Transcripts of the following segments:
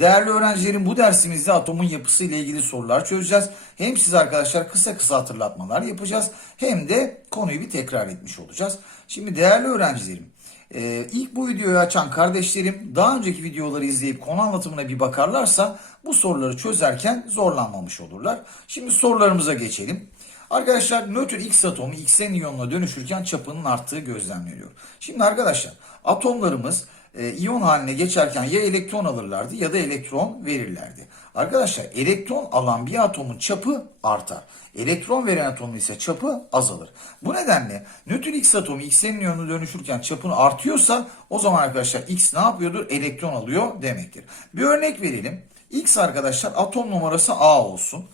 Değerli öğrencilerim bu dersimizde atomun yapısı ile ilgili sorular çözeceğiz. Hem siz arkadaşlar kısa kısa hatırlatmalar yapacağız hem de konuyu bir tekrar etmiş olacağız. Şimdi değerli öğrencilerim e, ilk bu videoyu açan kardeşlerim daha önceki videoları izleyip konu anlatımına bir bakarlarsa bu soruları çözerken zorlanmamış olurlar. Şimdi sorularımıza geçelim. Arkadaşlar nötr X atomu X'en iyonla dönüşürken çapının arttığı gözlemleniyor. Şimdi arkadaşlar atomlarımız e, iyon haline geçerken ya elektron alırlardı ya da elektron verirlerdi. Arkadaşlar elektron alan bir atomun çapı artar. Elektron veren atomun ise çapı azalır. Bu nedenle nötr X atomu X'en iyonla dönüşürken çapını artıyorsa o zaman arkadaşlar X ne yapıyordur? Elektron alıyor demektir. Bir örnek verelim. X arkadaşlar atom numarası A olsun.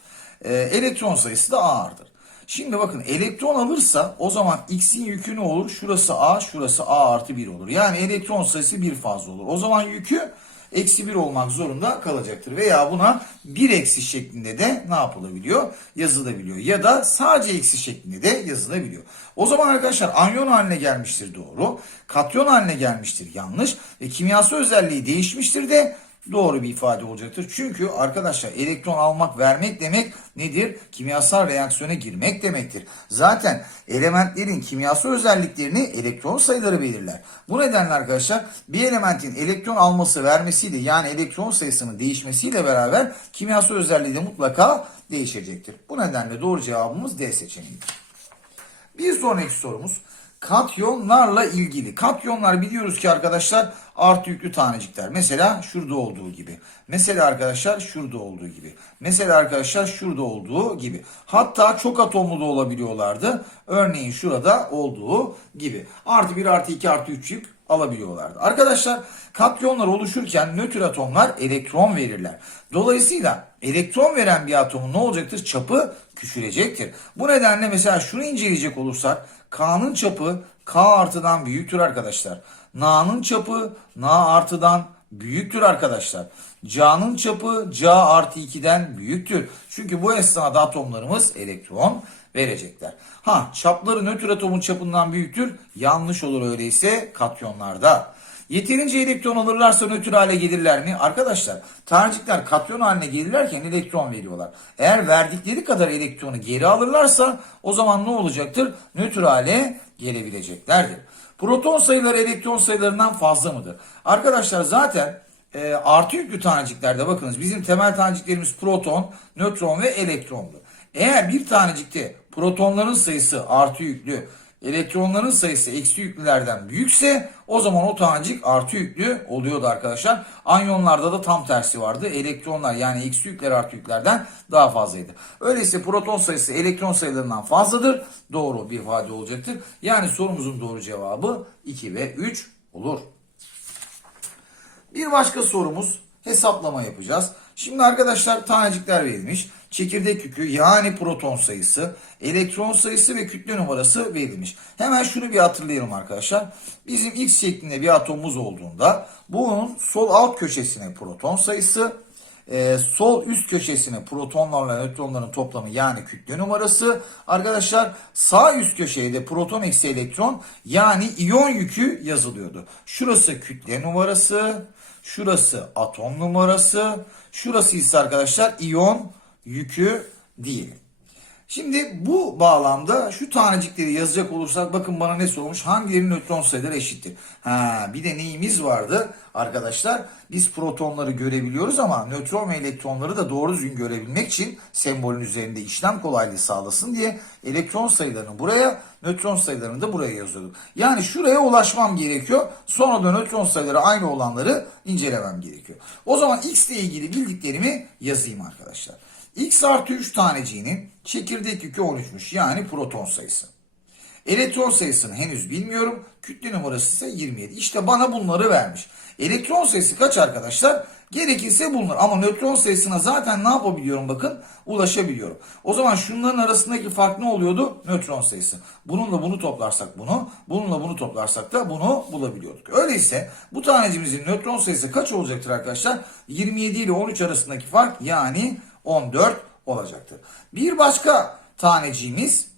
E, elektron sayısı da A'dır. Şimdi bakın elektron alırsa o zaman x'in yükü ne olur? Şurası a, şurası a artı 1 olur. Yani elektron sayısı bir fazla olur. O zaman yükü eksi 1 olmak zorunda kalacaktır. Veya buna 1 eksi şeklinde de ne yapılabiliyor? Yazılabiliyor. Ya da sadece eksi şeklinde de yazılabiliyor. O zaman arkadaşlar anyon haline gelmiştir doğru. Katyon haline gelmiştir yanlış. Ve kimyasal özelliği değişmiştir de doğru bir ifade olacaktır. Çünkü arkadaşlar elektron almak vermek demek nedir? Kimyasal reaksiyona girmek demektir. Zaten elementlerin kimyasal özelliklerini elektron sayıları belirler. Bu nedenle arkadaşlar bir elementin elektron alması vermesiyle yani elektron sayısının değişmesiyle beraber kimyasal özelliği de mutlaka değişecektir. Bu nedenle doğru cevabımız D seçeneğidir. Bir sonraki sorumuz katyonlarla ilgili. Katyonlar biliyoruz ki arkadaşlar artı yüklü tanecikler. Mesela şurada olduğu gibi. Mesela arkadaşlar şurada olduğu gibi. Mesela arkadaşlar şurada olduğu gibi. Hatta çok atomlu da olabiliyorlardı. Örneğin şurada olduğu gibi. Artı 1 artı 2 artı 3 yük alabiliyorlardı. Arkadaşlar katyonlar oluşurken nötr atomlar elektron verirler. Dolayısıyla elektron veren bir atomun ne olacaktır? Çapı küçülecektir. Bu nedenle mesela şunu inceleyecek olursak K'nın çapı K artıdan büyüktür arkadaşlar. Na'nın çapı Na artıdan büyüktür arkadaşlar. C'nın çapı C artı 2'den büyüktür. Çünkü bu esnada atomlarımız elektron verecekler. Ha çapları nötr atomun çapından büyüktür. Yanlış olur öyleyse katyonlarda. Yeterince elektron alırlarsa nötr hale gelirler mi? Arkadaşlar tanecikler katyon haline gelirlerken elektron veriyorlar. Eğer verdikleri kadar elektronu geri alırlarsa o zaman ne olacaktır? Nötr hale gelebileceklerdir. Proton sayıları elektron sayılarından fazla mıdır? Arkadaşlar zaten e, artı yüklü taneciklerde bakınız bizim temel taneciklerimiz proton, nötron ve elektrondu. Eğer bir tanecikte protonların sayısı artı yüklü, elektronların sayısı eksi yüklülerden büyükse o zaman o tanecik artı yüklü oluyordu arkadaşlar. Anyonlarda da tam tersi vardı. Elektronlar yani eksi yükler artı yüklerden daha fazlaydı. Öyleyse proton sayısı elektron sayılarından fazladır. Doğru bir ifade olacaktır. Yani sorumuzun doğru cevabı 2 ve 3 olur. Bir başka sorumuz hesaplama yapacağız. Şimdi arkadaşlar tanecikler verilmiş. Çekirdek yükü yani proton sayısı, elektron sayısı ve kütle numarası verilmiş. Hemen şunu bir hatırlayalım arkadaşlar. Bizim X şeklinde bir atomumuz olduğunda bunun sol alt köşesine proton sayısı, e, sol üst köşesine protonlarla nötronların toplamı yani kütle numarası. Arkadaşlar sağ üst köşeye de proton eksi elektron yani iyon yükü yazılıyordu. Şurası kütle numarası, şurası atom numarası, şurası ise arkadaşlar iyon yükü değil. Şimdi bu bağlamda şu tanecikleri yazacak olursak bakın bana ne sormuş? Hangilerinin nötron sayıları eşittir? Ha, bir de neyimiz vardı arkadaşlar? Biz protonları görebiliyoruz ama nötron ve elektronları da doğru düzgün görebilmek için sembolün üzerinde işlem kolaylığı sağlasın diye elektron sayılarını buraya, nötron sayılarını da buraya yazıyorduk. Yani şuraya ulaşmam gerekiyor. Sonra da nötron sayıları aynı olanları incelemem gerekiyor. O zaman x ile ilgili bildiklerimi yazayım arkadaşlar. X artı 3 taneciğinin çekirdek yükü 13'müş. Yani proton sayısı. Elektron sayısını henüz bilmiyorum. Kütle numarası ise 27. İşte bana bunları vermiş. Elektron sayısı kaç arkadaşlar? Gerekirse bulunur. Ama nötron sayısına zaten ne yapabiliyorum bakın? Ulaşabiliyorum. O zaman şunların arasındaki fark ne oluyordu? Nötron sayısı. Bununla bunu toplarsak bunu, bununla bunu toplarsak da bunu bulabiliyorduk. Öyleyse bu tanecimizin nötron sayısı kaç olacaktır arkadaşlar? 27 ile 13 arasındaki fark yani 14 olacaktır. Bir başka taneciğimiz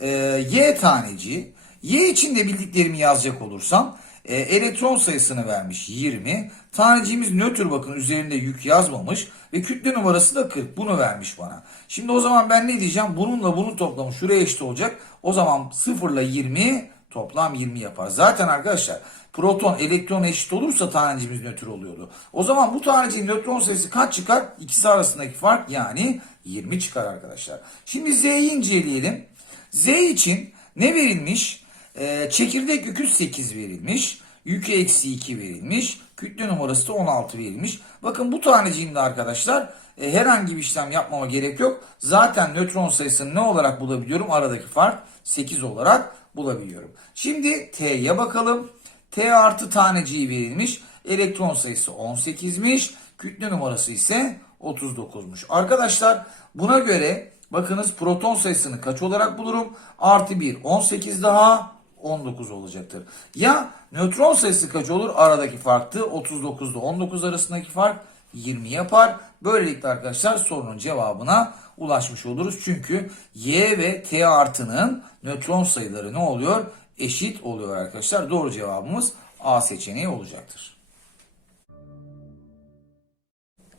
e, Y taneciği. Y için de bildiklerimi yazacak olursam E, elektron sayısını vermiş 20. Taneciğimiz nötr bakın üzerinde yük yazmamış. Ve kütle numarası da 40. Bunu vermiş bana. Şimdi o zaman ben ne diyeceğim? Bununla bunun toplamı şuraya eşit olacak. O zaman 0 ile 20 toplam 20 yapar. Zaten arkadaşlar proton elektron eşit olursa tanecimiz nötr oluyordu. O zaman bu taneciğin nötron sayısı kaç çıkar? İkisi arasındaki fark yani 20 çıkar arkadaşlar. Şimdi Z'yi inceleyelim. Z için ne verilmiş? Ee, çekirdek yükü 8 verilmiş. Yükü eksi 2 verilmiş. Kütle numarası da 16 verilmiş. Bakın bu taneciğimde arkadaşlar e, herhangi bir işlem yapmama gerek yok. Zaten nötron sayısını ne olarak bulabiliyorum? Aradaki fark 8 olarak bulabiliyorum. Şimdi T'ye bakalım. T artı taneciği verilmiş. Elektron sayısı 18'miş. Kütle numarası ise 39'muş. Arkadaşlar buna göre bakınız proton sayısını kaç olarak bulurum? Artı 1 18 daha 19 olacaktır. Ya nötron sayısı kaç olur? Aradaki farktı. 39 ile 19 arasındaki fark 20 yapar. Böylelikle arkadaşlar sorunun cevabına ulaşmış oluruz. Çünkü Y ve T artının nötron sayıları ne oluyor? Eşit oluyor arkadaşlar. Doğru cevabımız A seçeneği olacaktır.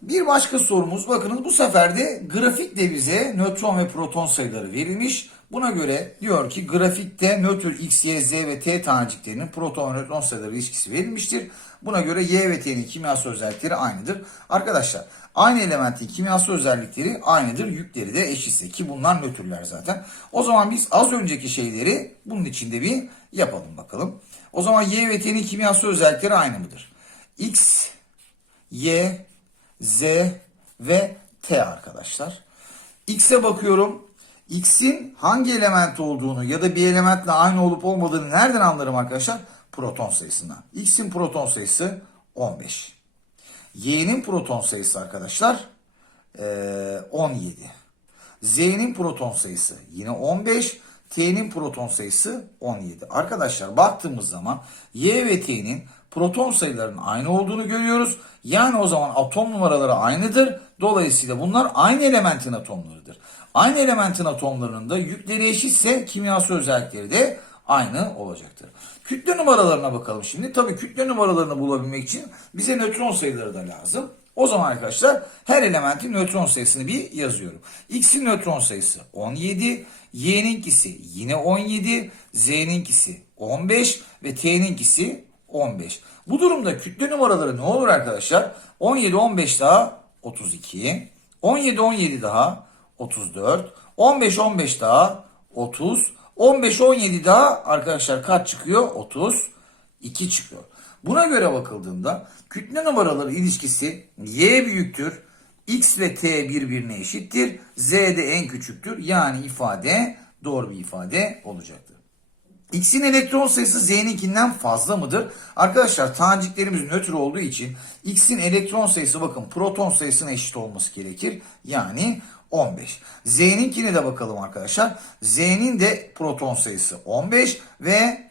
Bir başka sorumuz bakınız bu sefer de grafikte bize nötron ve proton sayıları verilmiş. Buna göre diyor ki grafikte nötr x, y, z ve t taneciklerinin proton nötron sayıları ilişkisi verilmiştir. Buna göre y ve t'nin kimyasal özellikleri aynıdır. Arkadaşlar aynı elementin kimyasal özellikleri aynıdır. Yükleri de eşitse ki bunlar nötrler zaten. O zaman biz az önceki şeyleri bunun içinde bir yapalım bakalım. O zaman y ve t'nin kimyasal özellikleri aynı mıdır? x, y, Z ve T arkadaşlar. X'e bakıyorum. X'in hangi element olduğunu ya da bir elementle aynı olup olmadığını nereden anlarım arkadaşlar? Proton sayısından. X'in proton sayısı 15. Y'nin proton sayısı arkadaşlar eee, 17. Z'nin proton sayısı yine 15. T'nin proton sayısı 17. Arkadaşlar baktığımız zaman Y ve T'nin proton sayılarının aynı olduğunu görüyoruz. Yani o zaman atom numaraları aynıdır. Dolayısıyla bunlar aynı elementin atomlarıdır. Aynı elementin atomlarının da yükleri eşitse kimyasal özellikleri de aynı olacaktır. Kütle numaralarına bakalım şimdi. Tabii kütle numaralarını bulabilmek için bize nötron sayıları da lazım. O zaman arkadaşlar her elementin nötron sayısını bir yazıyorum. X'in nötron sayısı 17, Y'ninkisi yine 17, Z'ninkisi 15 ve T'ninkisi 15. Bu durumda kütle numaraları ne olur arkadaşlar? 17 15 daha 32, 17 17 daha 34, 15 15 daha 30, 15 17 daha arkadaşlar kaç çıkıyor? 32 çıkıyor. Buna göre bakıldığında kütle numaraları ilişkisi y büyüktür, x ve t birbirine eşittir, z de en küçüktür. Yani ifade doğru bir ifade olacaktır. X'in elektron sayısı Z'ninkinden fazla mıdır? Arkadaşlar taneciklerimiz nötr olduğu için X'in elektron sayısı bakın proton sayısına eşit olması gerekir. Yani 15. Z'ninkine de bakalım arkadaşlar. Z'nin de proton sayısı 15 ve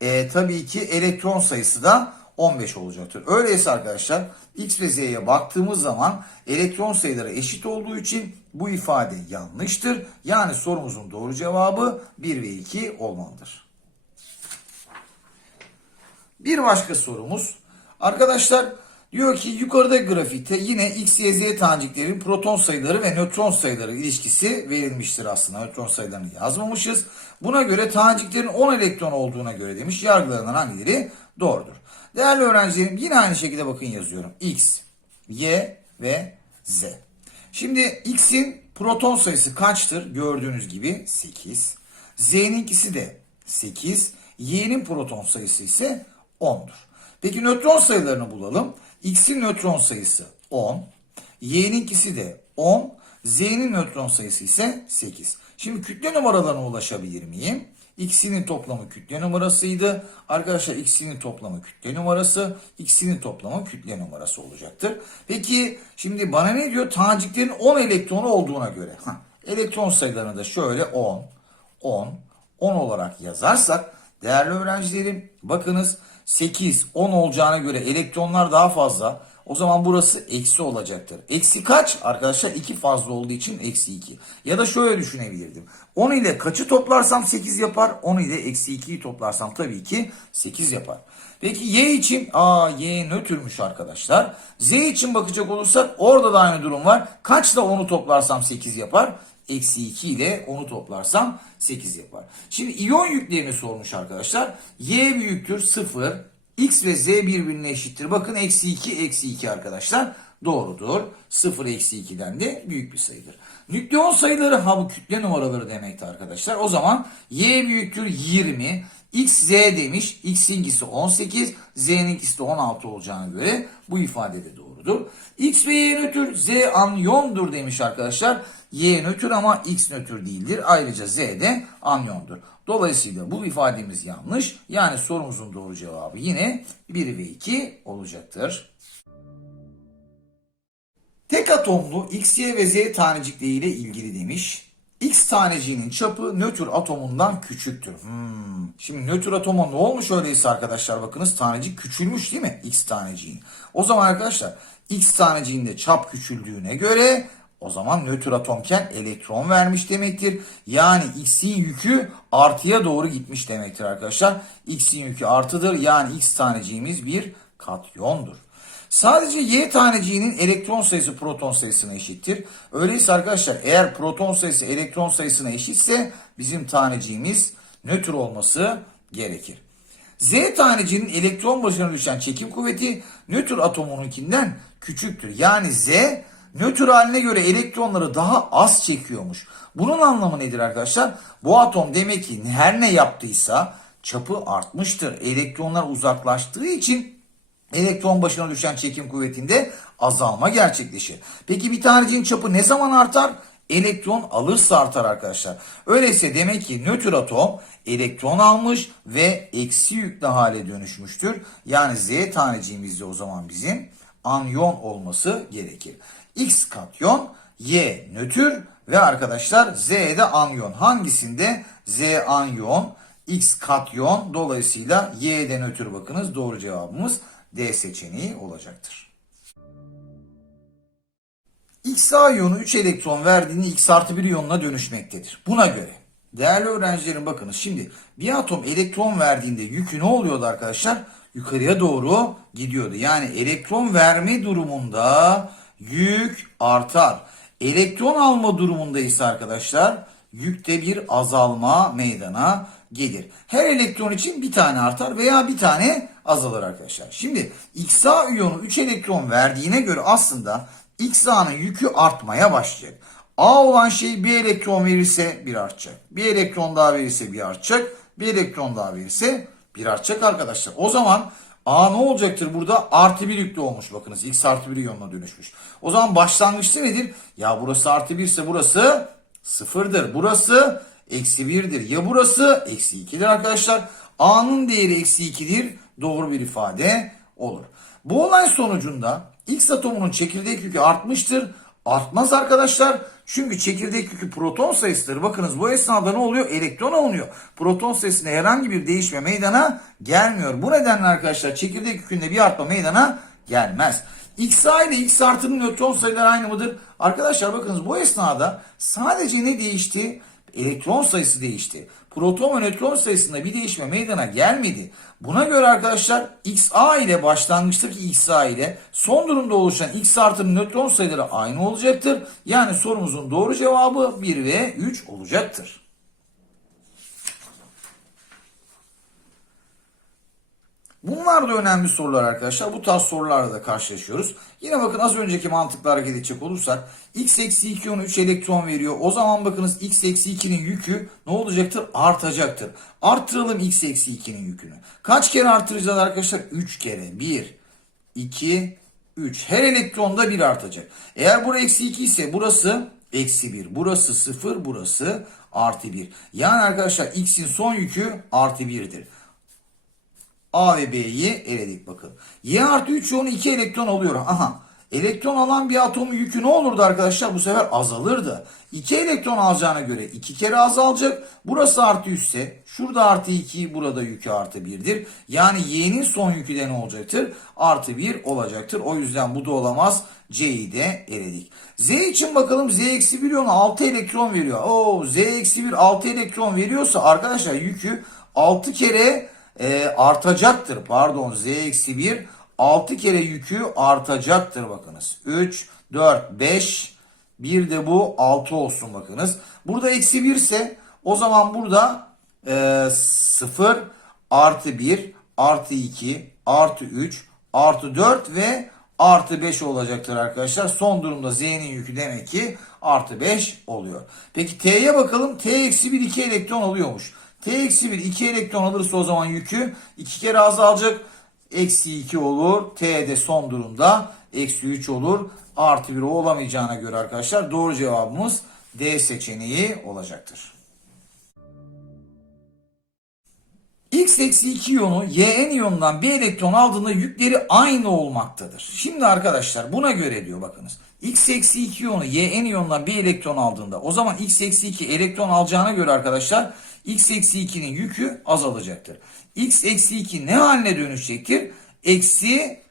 e, tabii ki elektron sayısı da 15 olacaktır. Öyleyse arkadaşlar X ve Z'ye baktığımız zaman elektron sayıları eşit olduğu için bu ifade yanlıştır. Yani sorumuzun doğru cevabı 1 ve 2 olmalıdır. Bir başka sorumuz. Arkadaşlar diyor ki yukarıda grafikte yine X, Y, Z taneciklerin proton sayıları ve nötron sayıları ilişkisi verilmiştir aslında. Nötron sayılarını yazmamışız. Buna göre taneciklerin 10 elektron olduğuna göre demiş yargılarından hangileri doğrudur. Değerli öğrencilerim yine aynı şekilde bakın yazıyorum. X, Y ve Z. Şimdi X'in proton sayısı kaçtır? Gördüğünüz gibi 8. Z'ninkisi de 8. Y'nin proton sayısı ise 10'dur. Peki nötron sayılarını bulalım. X'in nötron sayısı 10. Y'ninkisi de 10. Z'nin nötron sayısı ise 8. Şimdi kütle numaralarına ulaşabilir miyim? X'inin toplamı kütle numarasıydı. Arkadaşlar X'inin toplamı kütle numarası, X'inin toplamı kütle numarası olacaktır. Peki şimdi bana ne diyor? Taneciklerin 10 elektronu olduğuna göre. Heh, elektron sayılarını da şöyle 10, 10, 10 olarak yazarsak değerli öğrencilerim bakınız 8, 10 olacağına göre elektronlar daha fazla. O zaman burası eksi olacaktır. Eksi kaç? Arkadaşlar 2 fazla olduğu için eksi 2. Ya da şöyle düşünebilirdim. 10 ile kaçı toplarsam 8 yapar? 10 ile eksi 2'yi toplarsam tabii ki 8 yapar. Peki y için? Aa y nötrmüş arkadaşlar. Z için bakacak olursak orada da aynı durum var. Kaçla 10'u toplarsam 8 yapar? Eksi 2 ile 10'u toplarsam 8 yapar. Şimdi iyon yüklerini sormuş arkadaşlar. Y büyüktür 0. X ve Z birbirine eşittir. Bakın eksi 2 eksi 2 arkadaşlar. Doğrudur. 0 eksi 2'den de büyük bir sayıdır. Nükleon sayıları ha bu kütle numaraları demekti arkadaşlar. O zaman Y büyüktür 20. X, Z demiş. X'inkisi 18. Z'ninkisi de 16 olacağına göre bu ifade de doğrudur. X ve Y nötr, Z anyondur demiş arkadaşlar. Y nötr ama X nötr değildir. Ayrıca Z de anyondur. Dolayısıyla bu ifademiz yanlış. Yani sorumuzun doğru cevabı yine 1 ve 2 olacaktır. Tek atomlu X, Y ve Z tanecikleriyle ilgili demiş. X taneciğinin çapı nötr atomundan küçüktür. Hmm. Şimdi nötr atoma ne olmuş öyleyse arkadaşlar bakınız tanecik küçülmüş değil mi X taneciğin? O zaman arkadaşlar X taneciğinde çap küçüldüğüne göre o zaman nötr atomken elektron vermiş demektir. Yani X'in yükü artıya doğru gitmiş demektir arkadaşlar. X'in yükü artıdır yani X taneciğimiz bir katyondur. Sadece Y taneciğinin elektron sayısı proton sayısına eşittir. Öyleyse arkadaşlar eğer proton sayısı elektron sayısına eşitse bizim taneciğimiz nötr olması gerekir. Z taneciğinin elektron başına düşen çekim kuvveti nötr atomununkinden küçüktür. Yani Z nötr haline göre elektronları daha az çekiyormuş. Bunun anlamı nedir arkadaşlar? Bu atom demek ki her ne yaptıysa çapı artmıştır. Elektronlar uzaklaştığı için elektron başına düşen çekim kuvvetinde azalma gerçekleşir. Peki bir taneciğin çapı ne zaman artar? Elektron alırsa artar arkadaşlar. Öyleyse demek ki nötr atom elektron almış ve eksi yüklü hale dönüşmüştür. Yani Z taneciğimizde o zaman bizim anyon olması gerekir. X katyon, Y nötr ve arkadaşlar Z de anyon. Hangisinde? Z anyon, X katyon dolayısıyla Y de nötr bakınız doğru cevabımız D seçeneği olacaktır. XA iyonu 3 elektron verdiğinde X artı 1 iyonuna dönüşmektedir. Buna göre değerli öğrencilerim bakınız şimdi bir atom elektron verdiğinde yükü ne oluyordu arkadaşlar? Yukarıya doğru gidiyordu. Yani elektron verme durumunda yük artar. Elektron alma durumunda ise arkadaşlar yükte bir azalma meydana gelir. Her elektron için bir tane artar veya bir tane azalır arkadaşlar. Şimdi XA iyonu 3 elektron verdiğine göre aslında XA'nın yükü artmaya başlayacak. A olan şey bir elektron verirse bir artacak. Bir elektron daha verirse bir artacak. Bir elektron daha verirse bir artacak arkadaşlar. O zaman A ne olacaktır burada? Artı bir yüklü olmuş bakınız. X artı bir iyonuna dönüşmüş. O zaman başlangıçta nedir? Ya burası artı bir ise burası sıfırdır. Burası eksi birdir. Ya burası eksi ikidir arkadaşlar. A'nın değeri eksi ikidir. Doğru bir ifade olur. Bu olay sonucunda X atomunun çekirdek yükü artmıştır. Artmaz arkadaşlar. Çünkü çekirdek yükü proton sayısıdır. Bakınız bu esnada ne oluyor? Elektron alınıyor. Proton sayısında herhangi bir değişme meydana gelmiyor. Bu nedenle arkadaşlar çekirdek yükünde bir artma meydana gelmez. XA ile X artının nötron sayıları aynı mıdır? Arkadaşlar bakınız bu esnada sadece ne değişti? Elektron sayısı değişti. Proton ve nötron sayısında bir değişme meydana gelmedi. Buna göre arkadaşlar XA ile başlangıçtaki XA ile son durumda oluşan X artının nötron sayıları aynı olacaktır. Yani sorumuzun doğru cevabı 1 ve 3 olacaktır. Bunlar da önemli sorular arkadaşlar. Bu tarz sorularla da karşılaşıyoruz. Yine bakın az önceki mantıkla hareket edecek olursak x eksi 2 onu 3 elektron veriyor. O zaman bakınız x eksi 2'nin yükü ne olacaktır? Artacaktır. Arttıralım x eksi 2'nin yükünü. Kaç kere artıracağız arkadaşlar? 3 kere. 1, 2, 3. Her elektronda 1 artacak. Eğer burası eksi 2 ise burası eksi 1. Burası 0, burası artı 1. Yani arkadaşlar x'in son yükü artı 1'dir. A ve B'yi eledik bakın. Y artı 3 yoğunu 2 elektron alıyor. Aha. Elektron alan bir atomun yükü ne olurdu arkadaşlar? Bu sefer azalırdı. 2 elektron alacağına göre 2 kere azalacak. Burası artı 3 ise şurada artı 2 burada yükü artı 1'dir. Yani y'nin son yükü de ne olacaktır? Artı 1 olacaktır. O yüzden bu da olamaz. C'yi de eledik. Z için bakalım Z eksi 1 iyonu 6 elektron veriyor. Oo Z eksi 1 6 elektron veriyorsa arkadaşlar yükü 6 kere e, artacaktır. Pardon z eksi 1 6 kere yükü artacaktır bakınız. 3, 4, 5 bir de bu 6 olsun bakınız. Burada eksi 1 ise o zaman burada e, 0 artı 1 artı 2 artı 3 artı 4 ve artı 5 olacaktır arkadaşlar. Son durumda Z'nin yükü demek ki artı 5 oluyor. Peki T'ye bakalım. T eksi 1 2 elektron oluyormuş. T-1 2 elektron alırsa o zaman yükü 2 kere azalacak. Eksi 2 olur. T de son durumda. Eksi 3 olur. Artı 1 olamayacağına göre arkadaşlar doğru cevabımız D seçeneği olacaktır. X eksi 2 iyonu Yn iyonundan bir elektron aldığında yükleri aynı olmaktadır. Şimdi arkadaşlar buna göre diyor bakınız. X eksi 2 iyonu Yn iyonundan bir elektron aldığında o zaman X eksi 2 elektron alacağına göre arkadaşlar X eksi 2'nin yükü azalacaktır. X eksi 2 ne haline dönüşecektir? Eksi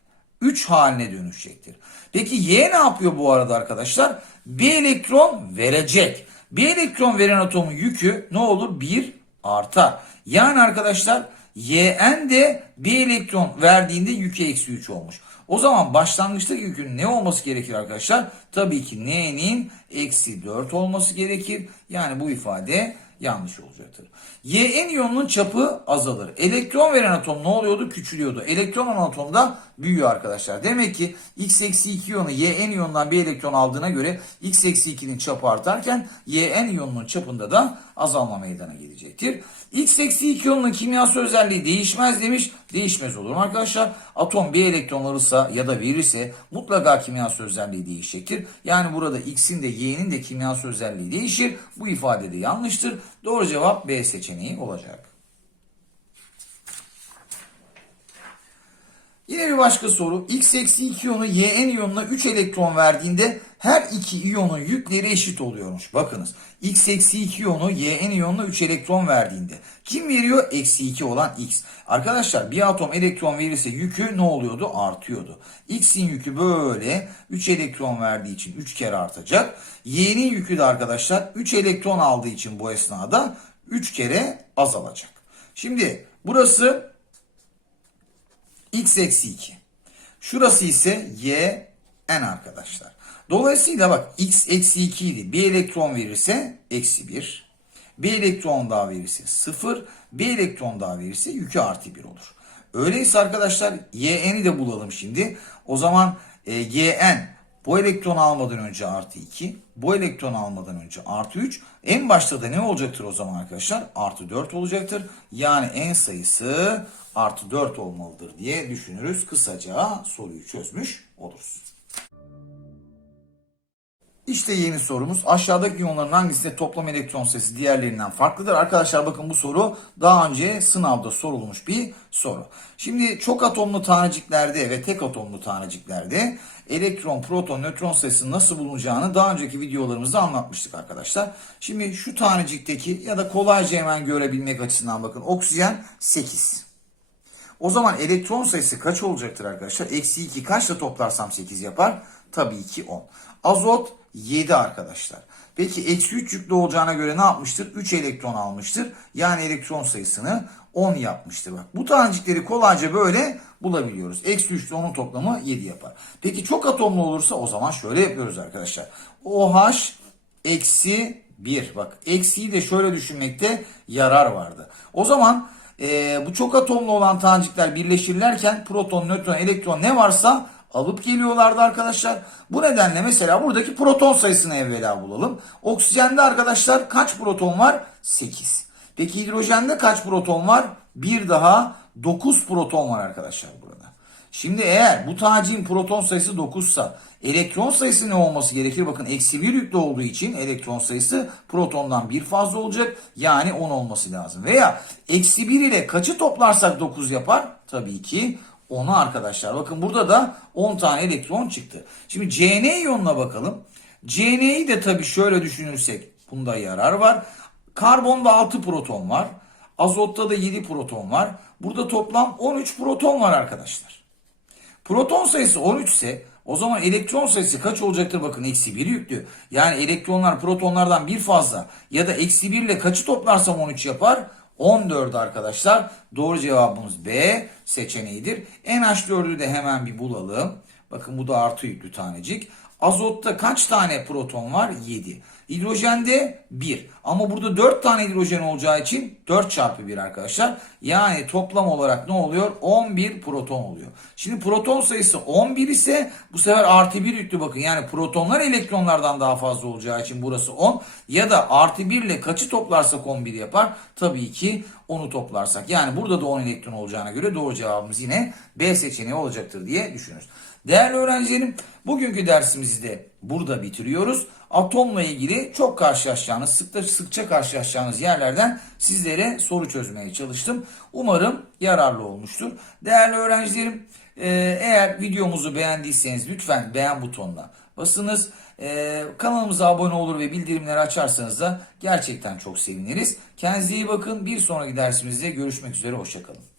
3 haline dönüşecektir. Peki Y ne yapıyor bu arada arkadaşlar? Bir elektron verecek. Bir elektron veren atomun yükü ne olur? 1 artar. Yani arkadaşlar Yn de bir elektron verdiğinde yükü eksi 3 olmuş. O zaman başlangıçtaki yükün ne olması gerekir arkadaşlar? Tabii ki n'nin eksi 4 olması gerekir. Yani bu ifade yanlış olacaktır. Yn iyonunun çapı azalır. Elektron veren atom ne oluyordu? Küçülüyordu. Elektron alan atom da büyüyor arkadaşlar. Demek ki x eksi 2 iyonu Yn iyonundan bir elektron aldığına göre x eksi 2'nin çapı artarken Yn iyonunun çapında da azalma meydana gelecektir. X eksi 2 iyonunun kimyasal özelliği değişmez demiş. Değişmez olur mu arkadaşlar? Atom bir elektron alırsa ya da verirse mutlaka kimyasal özelliği değişecektir. Yani burada X'in de Y'nin de kimyasal özelliği değişir. Bu ifade de yanlıştır. Doğru cevap B seçeneği olacak. Yine bir başka soru. X eksi 2 iyonu Yn iyonuna 3 elektron verdiğinde her iki iyonun yükleri eşit oluyormuş. Bakınız. X eksi 2 iyonu Yn iyonuna 3 elektron verdiğinde. Kim veriyor? Eksi 2 olan X. Arkadaşlar bir atom elektron verirse yükü ne oluyordu? Artıyordu. X'in yükü böyle 3 elektron verdiği için 3 kere artacak. Y'nin yükü de arkadaşlar 3 elektron aldığı için bu esnada 3 kere azalacak. Şimdi burası x eksi 2. Şurası ise y n arkadaşlar. Dolayısıyla bak x eksi 2 idi. Bir elektron verirse eksi 1. Bir elektron daha verirse 0. Bir elektron daha verirse yükü artı 1 olur. Öyleyse arkadaşlar y'n'i de bulalım şimdi. O zaman e, yn bu elektron almadan önce artı 2. Bu elektron almadan önce artı 3. En başta da ne olacaktır o zaman arkadaşlar? Artı 4 olacaktır. Yani en sayısı artı 4 olmalıdır diye düşünürüz. Kısaca soruyu çözmüş oluruz. İşte yeni sorumuz. Aşağıdaki iyonların hangisinde toplam elektron sayısı diğerlerinden farklıdır? Arkadaşlar bakın bu soru daha önce sınavda sorulmuş bir soru. Şimdi çok atomlu taneciklerde ve tek atomlu taneciklerde elektron, proton, nötron sayısı nasıl bulunacağını daha önceki videolarımızda anlatmıştık arkadaşlar. Şimdi şu tanecikteki ya da kolayca hemen görebilmek açısından bakın. Oksijen 8. O zaman elektron sayısı kaç olacaktır arkadaşlar? Eksi 2 kaçla toplarsam 8 yapar? Tabii ki 10. Azot 7 arkadaşlar. Peki eksi 3 yüklü olacağına göre ne yapmıştır? 3 elektron almıştır. Yani elektron sayısını 10 yapmıştır. Bak bu tanecikleri kolayca böyle bulabiliyoruz. Eksi 3 ile 10'un toplamı 7 yapar. Peki çok atomlu olursa o zaman şöyle yapıyoruz arkadaşlar. OH eksi 1. Bak eksiyi de şöyle düşünmekte yarar vardı. O zaman e, bu çok atomlu olan tanecikler birleşirlerken proton, nötron, elektron ne varsa alıp geliyorlardı arkadaşlar. Bu nedenle mesela buradaki proton sayısını evvela bulalım. Oksijende arkadaşlar kaç proton var? 8. Peki hidrojende kaç proton var? Bir daha 9 proton var arkadaşlar burada. Şimdi eğer bu tacin proton sayısı 9 sa elektron sayısı ne olması gerekir? Bakın eksi 1 yüklü olduğu için elektron sayısı protondan bir fazla olacak. Yani 10 olması lazım. Veya eksi 1 ile kaçı toplarsak 9 yapar? Tabii ki 10'a arkadaşlar. Bakın burada da 10 tane elektron çıktı. Şimdi CN iyonuna bakalım. CN'yi de tabii şöyle düşünürsek bunda yarar var. Karbonda 6 proton var. Azotta da 7 proton var. Burada toplam 13 proton var arkadaşlar. Proton sayısı 13 ise o zaman elektron sayısı kaç olacaktır? Bakın eksi 1 yüklü. Yani elektronlar protonlardan bir fazla ya da eksi 1 ile kaçı toplarsam 13 yapar? 14 arkadaşlar. Doğru cevabımız B seçeneğidir. NH4'ü de hemen bir bulalım. Bakın bu da artı yüklü tanecik. Azotta kaç tane proton var? 7. Hidrojende 1. Ama burada 4 tane hidrojen olacağı için 4 çarpı 1 arkadaşlar. Yani toplam olarak ne oluyor? 11 proton oluyor. Şimdi proton sayısı 11 ise bu sefer artı 1 yüklü bakın. Yani protonlar elektronlardan daha fazla olacağı için burası 10. Ya da artı 1 ile kaçı toplarsak 11 yapar? Tabii ki 10'u toplarsak. Yani burada da 10 elektron olacağına göre doğru cevabımız yine B seçeneği olacaktır diye düşünürüz. Değerli öğrencilerim bugünkü dersimizi de burada bitiriyoruz. Atomla ilgili çok karşılaşacağınız, sıkça, sıkça karşılaşacağınız yerlerden sizlere soru çözmeye çalıştım. Umarım yararlı olmuştur. Değerli öğrencilerim e, eğer videomuzu beğendiyseniz lütfen beğen butonuna basınız. E, kanalımıza abone olur ve bildirimleri açarsanız da gerçekten çok seviniriz. Kendinize iyi bakın. Bir sonraki dersimizde görüşmek üzere. Hoşçakalın.